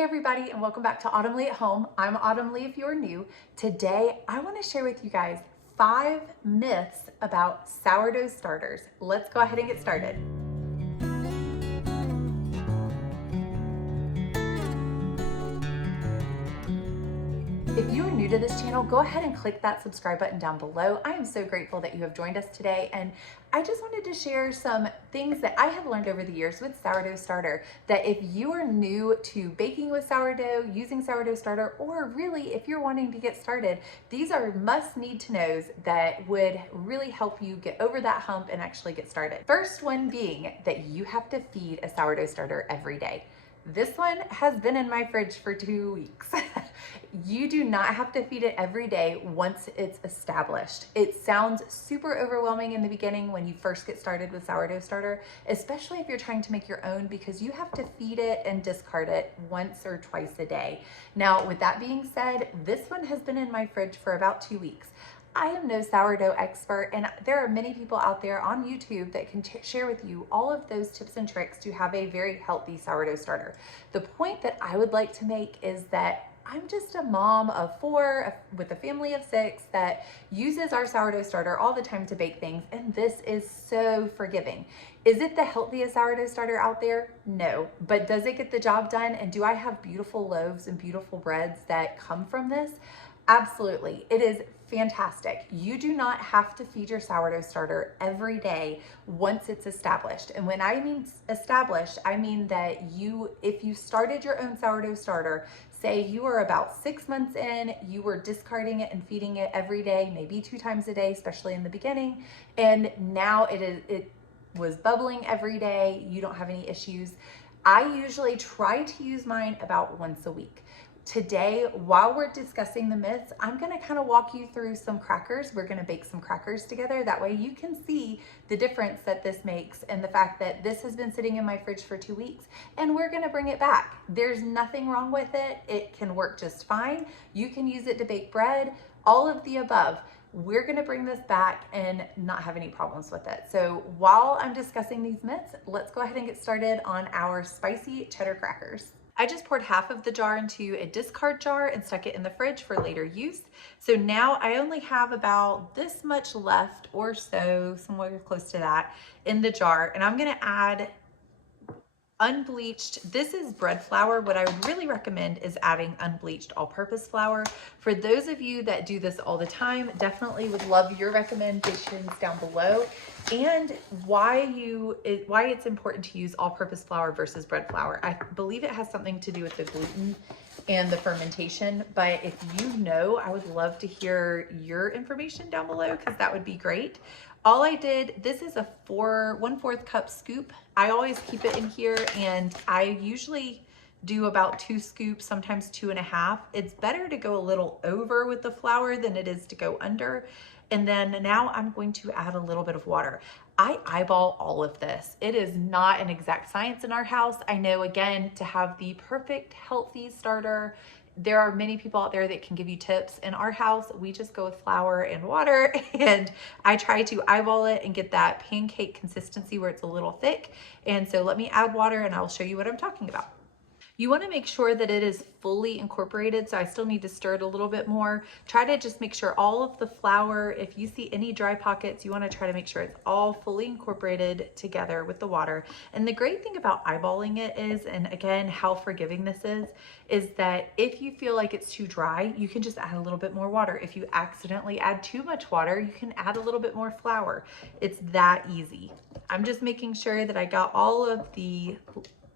Hey everybody, and welcome back to Autumn Lee at Home. I'm Autumn Lee if you're new. Today, I want to share with you guys 5 myths about sourdough starters. Let's go ahead and get started. If you are new to this channel, go ahead and click that subscribe button down below. I am so grateful that you have joined us today, and I just wanted to share some things that I have learned over the years with sourdough starter, that if you are new to baking with sourdough, using sourdough starter, or really if you're wanting to get started, these are must need to knows that would really help you get over that hump and actually get started. First one being that you have to feed a sourdough starter every day. This one has been in my fridge for 2 weeks. You do not have to feed it every day once it's established. It sounds super overwhelming in the beginning when you first get started with sourdough starter, especially if you're trying to make your own, because you have to feed it and discard it once or twice a day. Now, with that being said, this one has been in my fridge for about 2 weeks. I am no sourdough expert, and there are many people out there on YouTube that can share with you all of those tips and tricks to have a very healthy sourdough starter. The point that I would like to make is that I'm just a mom of 4 with a family of 6 that uses our sourdough starter all the time to bake things, and this is so forgiving. Is it the healthiest sourdough starter out there? No, but does it get the job done? And do I have beautiful loaves and beautiful breads that come from this? Absolutely. It is fantastic. You do not have to feed your sourdough starter every day once it's established. And when I mean established, I mean that if you started your own sourdough starter, say you were about 6 months in, you were discarding it and feeding it every day, maybe 2 times a day, especially in the beginning, and now it was bubbling every day, you don't have any issues. I usually try to use mine about once a week. Today, while we're discussing the myths, I'm going to kind of walk you through some crackers. We're going to bake some crackers together. That way you can see the difference that this makes, and the fact that this has been sitting in my fridge for 2 weeks, and we're going to bring it back. There's nothing wrong with it. It can work just fine. You can use it to bake bread, all of the above. We're going to bring this back and not have any problems with it. So while I'm discussing these myths, let's go ahead and get started on our spicy cheddar crackers. I just poured half of the jar into a discard jar and stuck it in the fridge for later use. So now I only have about this much left or so, somewhere close to that, in the jar. And I'm gonna add unbleached, this is bread flour. What I would really recommend is adding unbleached all-purpose flour. For those of you that do this all the time, definitely would love your recommendations down below, and why it's important to use all-purpose flour versus bread flour. I believe it has something to do with the gluten and the fermentation, but if you know, I would love to hear your information down below, because that would be great. All I did, this is a 1/4 cup scoop. I always keep it in here, and I usually do about 2 scoops, sometimes 2.5. It's better to go a little over with the flour than it is to go under. And then now I'm going to add a little bit of water. I eyeball all of this. It is not an exact science in our house. I know, again, to have the perfect healthy starter, there are many people out there that can give you tips. In our house, we just go with flour and water, and I try to eyeball it and get that pancake consistency where it's a little thick. And so let me add water and I'll show you what I'm talking about. You want to make sure that it is fully incorporated, so I still need to stir it a little bit more. Try to just make sure all of the flour, if you see any dry pockets, you want to try to make sure it's all fully incorporated together with the water. And the great thing about eyeballing it is, and again, how forgiving this is that if you feel like it's too dry, you can just add a little bit more water. If you accidentally add too much water, you can add a little bit more flour. It's that easy. I'm just making sure that I got all of the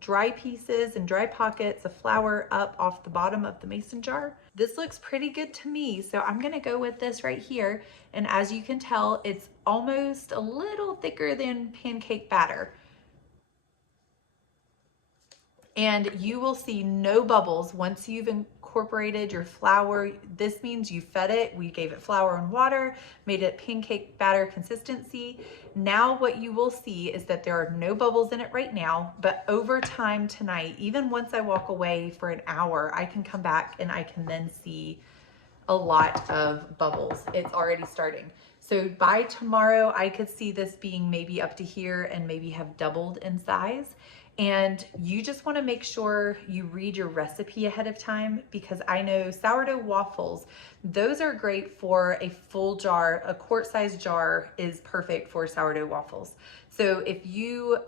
dry pieces and dry pockets of flour up off the bottom of the mason jar. This looks pretty good to me, so I'm gonna go with this right here. And as you can tell, it's almost a little thicker than pancake batter. And you will see no bubbles once you've incorporated your flour. This means you fed it. We gave it flour and water, made it pancake batter consistency. Now what you will see is that there are no bubbles in it right now, but over time tonight, even once I walk away for an hour, I can come back and I can then see a lot of bubbles. It's already starting. So by tomorrow, I could see this being maybe up to here and maybe have doubled in size. And you just want to make sure you read your recipe ahead of time, because I know sourdough waffles, those are great for a full jar. A quart-sized jar is perfect for sourdough waffles. So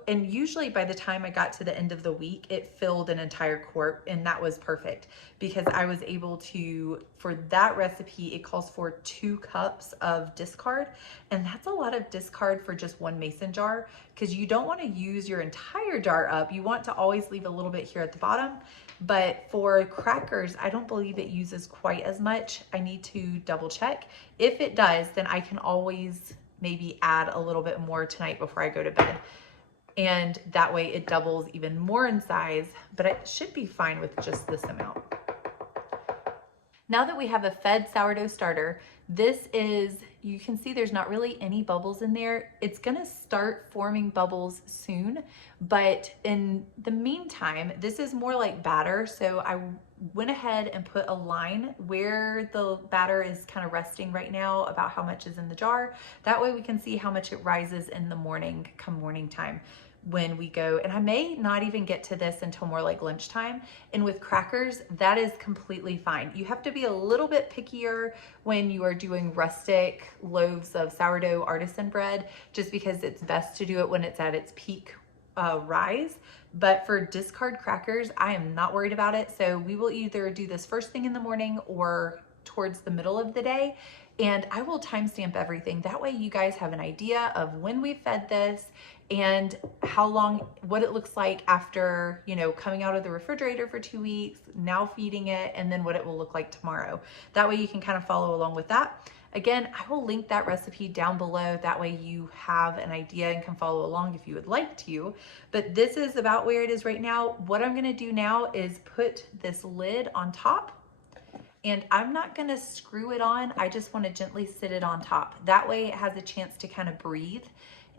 and usually by the time I got to the end of the week, it filled an entire quart, and that was perfect because I was able to, for that recipe, it calls for 2 cups of discard. And that's a lot of discard for just one mason jar, because you don't want to use your entire jar up. You want to always leave a little bit here at the bottom. But for crackers, I don't believe it uses quite as much. I need to double check. If it does, then I can always maybe add a little bit more tonight before I go to bed. And that way it doubles even more in size, but it should be fine with just this amount. Now that we have a fed sourdough starter, you can see there's not really any bubbles in there. It's gonna start forming bubbles soon, but in the meantime, this is more like batter. So I went ahead and put a line where the batter is kind of resting right now about how much is in the jar. That way we can see how much it rises in the morning, come morning time, when we go. And I may not even get to this until more like lunchtime. And with crackers, that is completely fine. You have to be a little bit pickier when you are doing rustic loaves of sourdough artisan bread, just because it's best to do it when it's at its peak rise. But for discard crackers, I am not worried about it. So we will either do this first thing in the morning or towards the middle of the day. And I will timestamp everything. That way you guys have an idea of when we fed this and how long, what it looks like after, coming out of the refrigerator for 2 weeks, now feeding it, and then what it will look like tomorrow. That way you can kind of follow along with that. Again, I will link that recipe down below. That way you have an idea and can follow along if you would like to. But this is about where it is right now. What I'm gonna do now is put this lid on top. And I'm not gonna screw it on. I just wanna gently sit it on top. That way it has a chance to kind of breathe.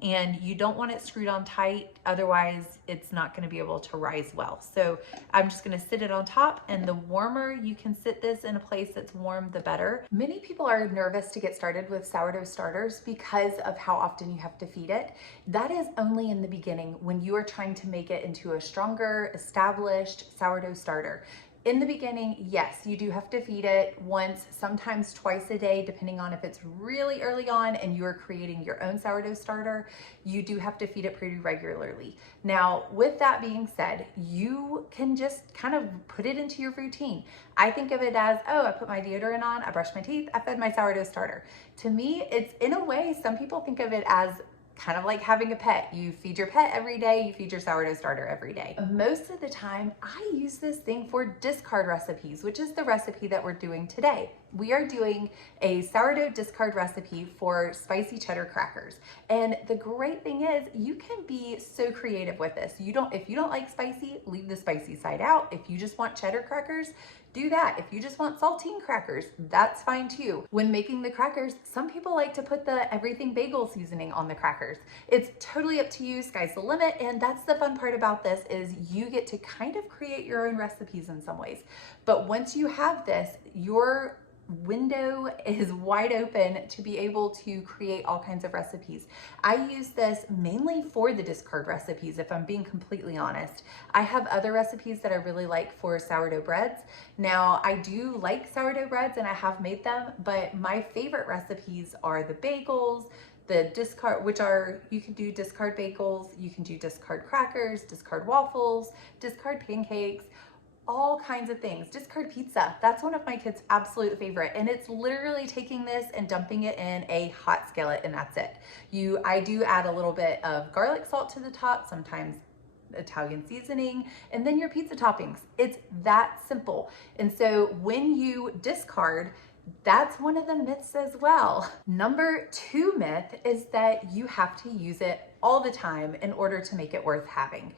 And you don't want it screwed on tight, otherwise it's not gonna be able to rise well. So I'm just gonna sit it on top, and the warmer you can sit this in a place that's warm, the better. Many people are nervous to get started with sourdough starters because of how often you have to feed it. That is only in the beginning when you are trying to make it into a stronger, established sourdough starter. In the beginning, yes, you do have to feed it once, sometimes twice a day, depending on if it's really early on and you're creating your own sourdough starter. You do have to feed it pretty regularly. Now, with that being said, you can just kind of put it into your routine. I think of it as, oh, I put my deodorant on, I brush my teeth, I fed my sourdough starter. To me, it's, in a way, some people think of it as kind of like having a pet. You feed your pet every day, you feed your sourdough starter every day. Most of the time, I use this thing for discard recipes, which is the recipe that we're doing today. We are doing a sourdough discard recipe for spicy cheddar crackers. And the great thing is you can be so creative with this. If you don't like spicy, leave the spicy side out. If you just want cheddar crackers, do that. If you just want saltine crackers, that's fine too. When making the crackers, some people like to put the everything bagel seasoning on the crackers. It's totally up to you, sky's the limit, and that's the fun part about this is you get to kind of create your own recipes in some ways. But once you have this, your window is wide open to be able to create all kinds of recipes. I use this mainly for the discard recipes, if I'm being completely honest. I have other recipes that I really like for sourdough breads. Now, I do like sourdough breads and I have made them, but my favorite recipes are the bagels, the discard, which are, you can do discard bagels, you can do discard crackers, discard waffles, discard pancakes, all kinds of things. Discard pizza, that's one of my kids' absolute favorite, and it's literally taking this and dumping it in a hot skillet, and that's it. I do add a little bit of garlic salt to the top, sometimes Italian seasoning, and then your pizza toppings. It's that simple. And so when you discard, that's one of the myths as well. Number 2 myth is that you have to use it all the time in order to make it worth having.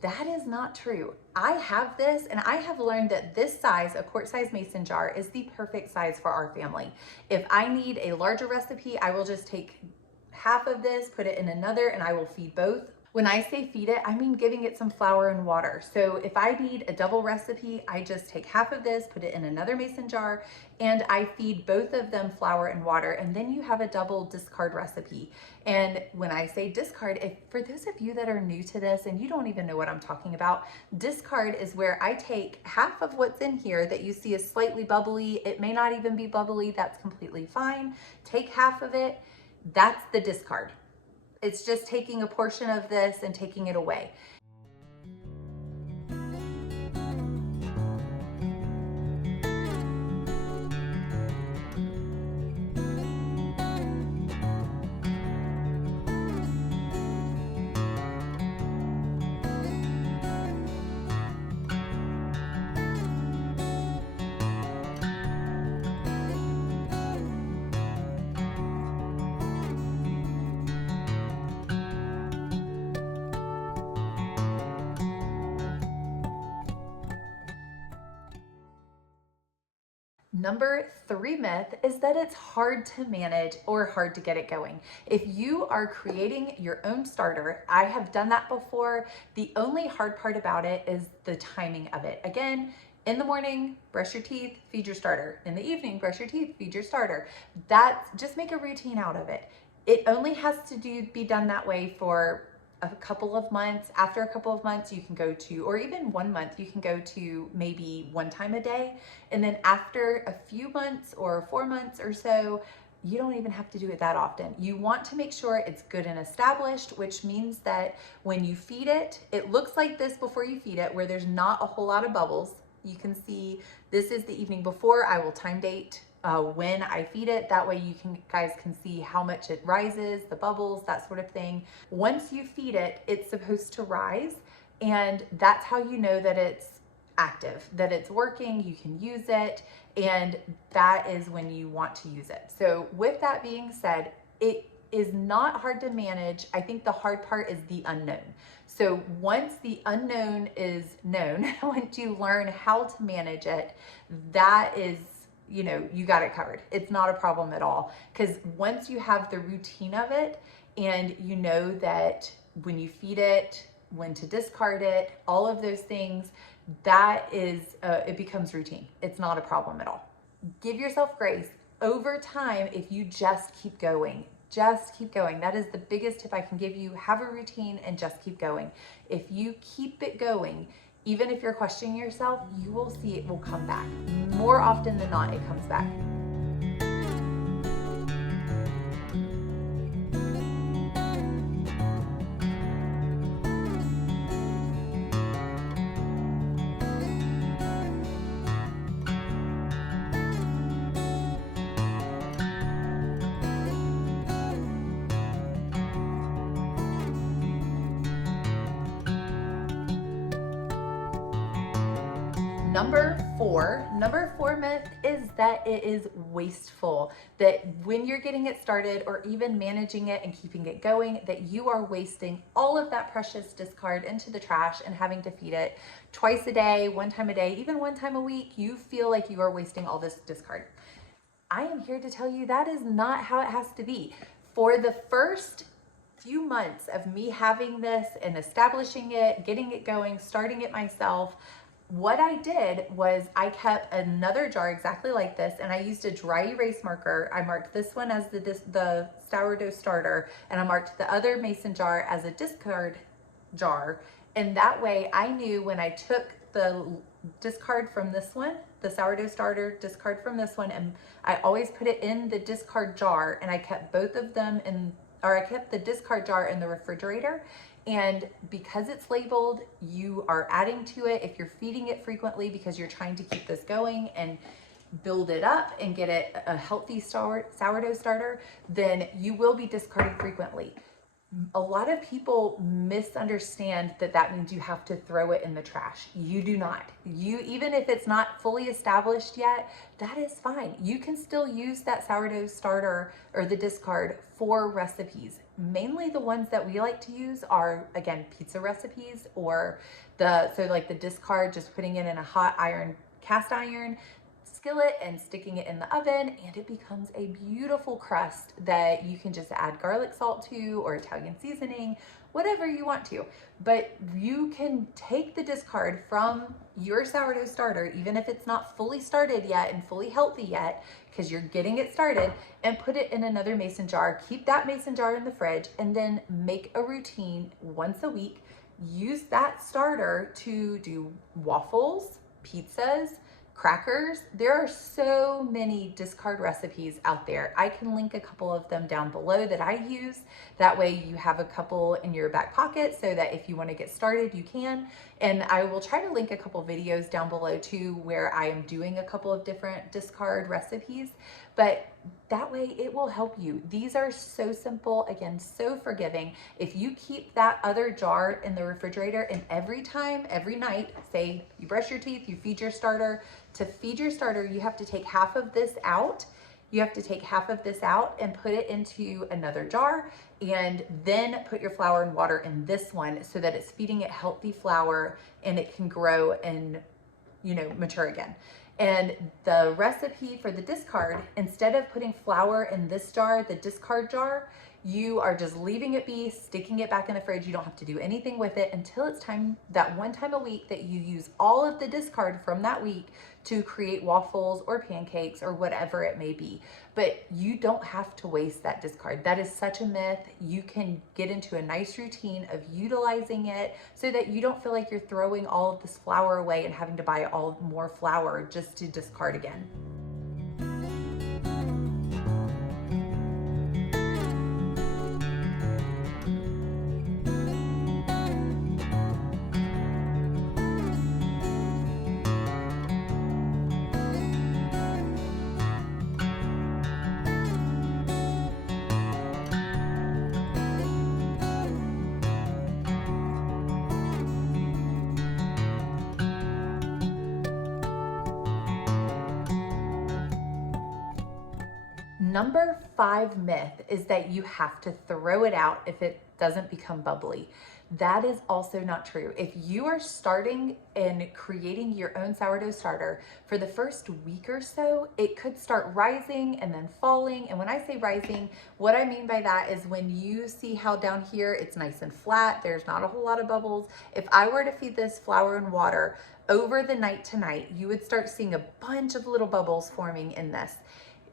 That is not true. I have this, and I have learned that this size, a quart-size mason jar, is the perfect size for our family. If I need a larger recipe, I will just take half of this, put it in another, and I will feed both. When I say feed it, I mean giving it some flour and water. So if I need a double recipe, I just take half of this, put it in another mason jar, and I feed both of them flour and water, and then you have a double discard recipe. And when I say discard, if for those of you that are new to this and you don't even know what I'm talking about, discard is where I take half of what's in here that you see is slightly bubbly. It may not even be bubbly, that's completely fine. Take half of it, that's the discard. It's just taking a portion of this and taking it away. Number 3 myth is that it's hard to manage or hard to get it going. If you are creating your own starter, I have done that before. The only hard part about it is the timing of it. Again, in the morning, brush your teeth, feed your starter. In the evening, brush your teeth, feed your starter. Just make a routine out of it. It only has to be done that way for a couple of months. After a couple of months, you can go to, or even 1 month, you can go to maybe 1 time a day. And then after a few months or 4 months or so, you don't even have to do it that often. You want to make sure it's good and established, which means that when you feed it, it looks like this before you feed it, where there's not a whole lot of bubbles. You can see this is the evening before. I will time date when I feed it. That way you guys can see how much it rises, the bubbles, that sort of thing. Once you feed it, it's supposed to rise, and that's how you know that it's active, that it's working, you can use it, and that is when you want to use it. So with that being said, it is not hard to manage. I think the hard part is the unknown. So once the unknown is known, once you learn how to manage it, that is, you got it covered. It's not a problem at all. Because once you have the routine of it and you know that when you feed it, when to discard it, all of those things, that is, it becomes routine. It's not a problem at all. Give yourself grace. Over time, if you just keep going, That is the biggest tip I can give you. Have a routine and just keep going. If you keep it going, even if you're questioning yourself, you will see it will come back. More often than not, it comes back. Number four myth is that it is wasteful, that when you're getting it started or even managing it and keeping it going, that you are wasting all of that precious discard into the trash and having to feed it twice a day, 1 time a day, even 1 time a week. You feel like you are wasting all this discard. I am here to tell you that is not how it has to be. For the first few months of me having this and establishing it, getting it going, starting it myself, what I did was I kept another jar exactly like this, and I used a dry erase marker. I marked this one as the sourdough starter, and I marked the other mason jar as a discard jar. And that way I knew when I took the discard from this one, the sourdough starter discard from this one, and I always put it in the discard jar, and I kept both of them I kept the discard jar in the refrigerator. And because it's labeled, you are adding to it. If you're feeding it frequently because you're trying to keep this going and build it up and get it a healthy sourdough starter, then you will be discarding frequently. A lot of people misunderstand that means you have to throw it in the trash. You do not. Even if it's not fully established yet, that is fine. You can still use that sourdough starter or the discard for recipes. Mainly the ones that we like to use are, again, pizza recipes, or like the discard, just putting it in a hot cast iron skillet and sticking it in the oven, and it becomes a beautiful crust that you can just add garlic salt to, or Italian seasoning, whatever you want to. But you can take the discard from your sourdough starter, even if it's not fully started yet and fully healthy yet, because you're getting it started, and put it in another mason jar. Keep that mason jar in the fridge, and then make a routine once a week. Use that starter to do waffles, pizzas, crackers. There are so many discard recipes out there. I can link a couple of them down below that I use. That way you have a couple in your back pocket so that if you want to get started, you can. And I will try to link a couple videos down below too, where I am doing a couple of different discard recipes, but that way it will help you. These are so simple, again, so forgiving. If you keep that other jar in the refrigerator, and every time, every night, say you brush your teeth, you feed your starter. To feed your starter, you have to take half of this out. You have to take half of this out and put it into another jar, and then put your flour and water in this one so that it's feeding it healthy flour and it can grow and, you know, mature again. And the recipe for the discard, instead of putting flour in this jar, the discard jar, you are just leaving it be, sticking it back in the fridge. You don't have to do anything with it until it's time, that one time a week, that you use all of the discard from that week to create waffles or pancakes or whatever it may be. But you don't have to waste that discard. That is such a myth. You can get into a nice routine of utilizing it so that you don't feel like you're throwing all of this flour away and having to buy all more flour just to discard again. Number 5 myth is that you have to throw it out if it doesn't become bubbly. That is also not true. If you are starting and creating your own sourdough starter, for the first week or so, it could start rising and then falling. And when I say rising, what I mean by that is when you see how down here it's nice and flat, there's not a whole lot of bubbles. If I were to feed this flour and water over the night tonight, you would start seeing a bunch of little bubbles forming in this.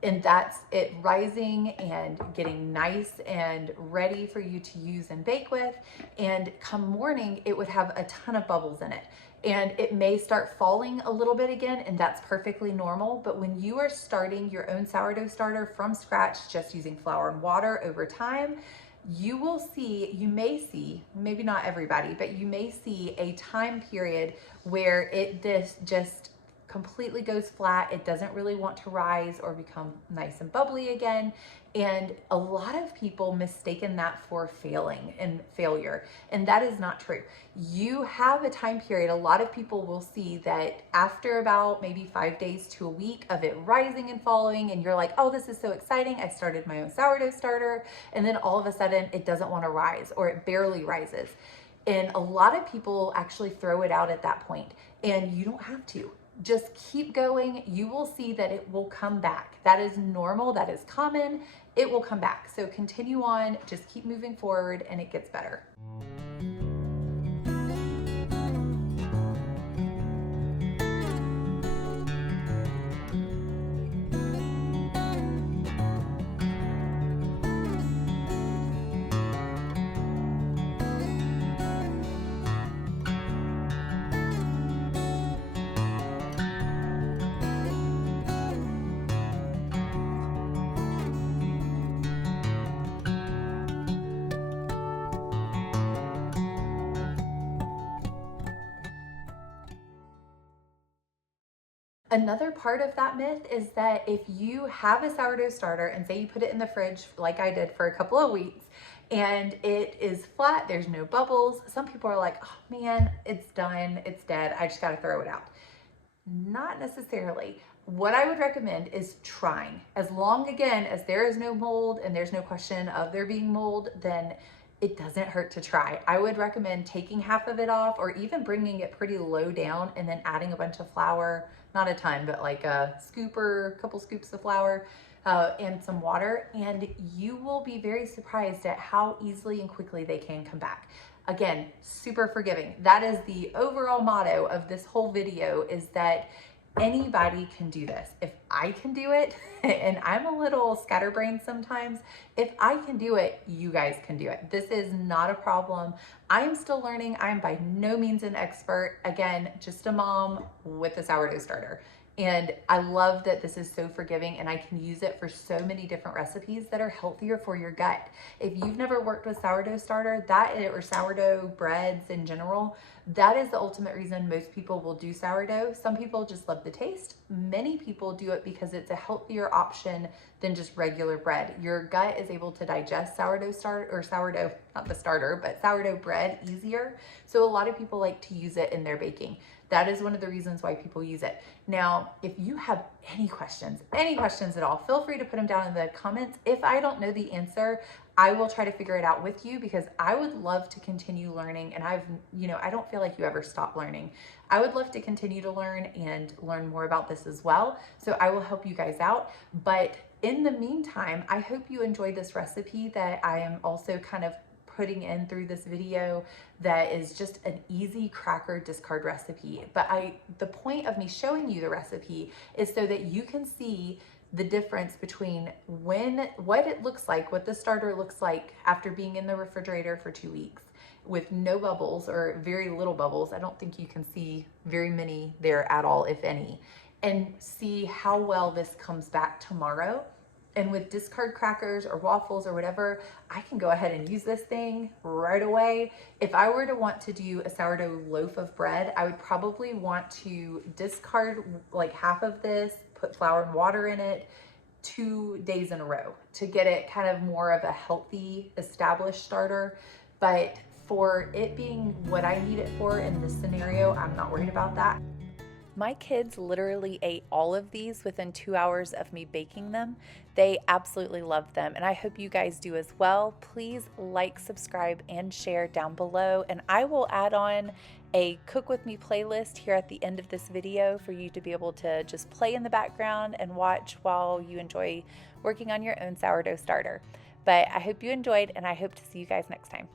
And that's it rising and getting nice and ready for you to use and bake with. And come morning, it would have a ton of bubbles in it. And it may start falling a little bit again, and that's perfectly normal. But when you are starting your own sourdough starter from scratch, just using flour and water over time, you will see, you may see, maybe not everybody, but you may see a time period where this just completely goes flat. It doesn't really want to rise or become nice and bubbly again. And a lot of people mistaken that for failing and failure. And that is not true. You have a time period. A lot of people will see that after about maybe 5 days to a week of it rising and falling, and you're like, oh, this is so exciting. I started my own sourdough starter. And then all of a sudden it doesn't want to rise, or it barely rises. And a lot of people actually throw it out at that point, and you don't have to. Just keep going. You will see that it will come back. That is normal. That is common. It will come back. So continue on, just keep moving forward, and it gets better. Another part of that myth is that if you have a sourdough starter and say you put it in the fridge like I did for a couple of weeks and it is flat, there's no bubbles, some people are like, oh man, it's done, it's dead, I just gotta throw it out. Not necessarily. What I would recommend is trying. As long, again, as there is no mold and there's no question of there being mold, then it doesn't hurt to try. I would recommend taking half of it off, or even bringing it pretty low down and then adding a bunch of flour, not a ton, but like a scoop or a couple scoops of flour, and some water, and you will be very surprised at how easily and quickly they can come back. Again, super forgiving. That is the overall motto of this whole video, is that anybody can do this. If I can do it, and I'm a little scatterbrained sometimes, if I can do it, you guys can do it. This is not a problem. I'm still learning. I'm by no means an expert. Again, just a mom with a sourdough starter. And I love that this is so forgiving, and I can use it for so many different recipes that are healthier for your gut. If you've never worked with sourdough starter, or sourdough breads in general, that is the ultimate reason most people will do sourdough. Some people just love the taste. Many people do it because it's a healthier option than just regular bread. Your gut is able to digest sourdough bread easier. So a lot of people like to use it in their baking. That is one of the reasons why people use it. Now, if you have any questions at all, feel free to put them down in the comments. If I don't know the answer, I will try to figure it out with you, because I would love to continue learning. And I don't feel like you ever stop learning. I would love to continue to learn and learn more about this as well. So I will help you guys out. But in the meantime, I hope you enjoyed this recipe that I am also kind of putting in through this video, that is just an easy cracker discard recipe. But the point of me showing you the recipe is so that you can see the difference between what it looks like, what the starter looks like after being in the refrigerator for 2 weeks with no bubbles or very little bubbles. I don't think you can see very many there at all, if any, and see how well this comes back tomorrow. And with discard crackers or waffles or whatever, I can go ahead and use this thing right away. If I were to want to do a sourdough loaf of bread, I would probably want to discard like half of this, put flour and water in it 2 days in a row to get it kind of more of a healthy, established starter. But for it being what I need it for in this scenario, I'm not worried about that. My kids literally ate all of these within 2 hours of me baking them. They absolutely loved them, and I hope you guys do as well. Please like, subscribe, and share down below, and I will add on a Cook With Me playlist here at the end of this video for you to be able to just play in the background and watch while you enjoy working on your own sourdough starter. But I hope you enjoyed, and I hope to see you guys next time.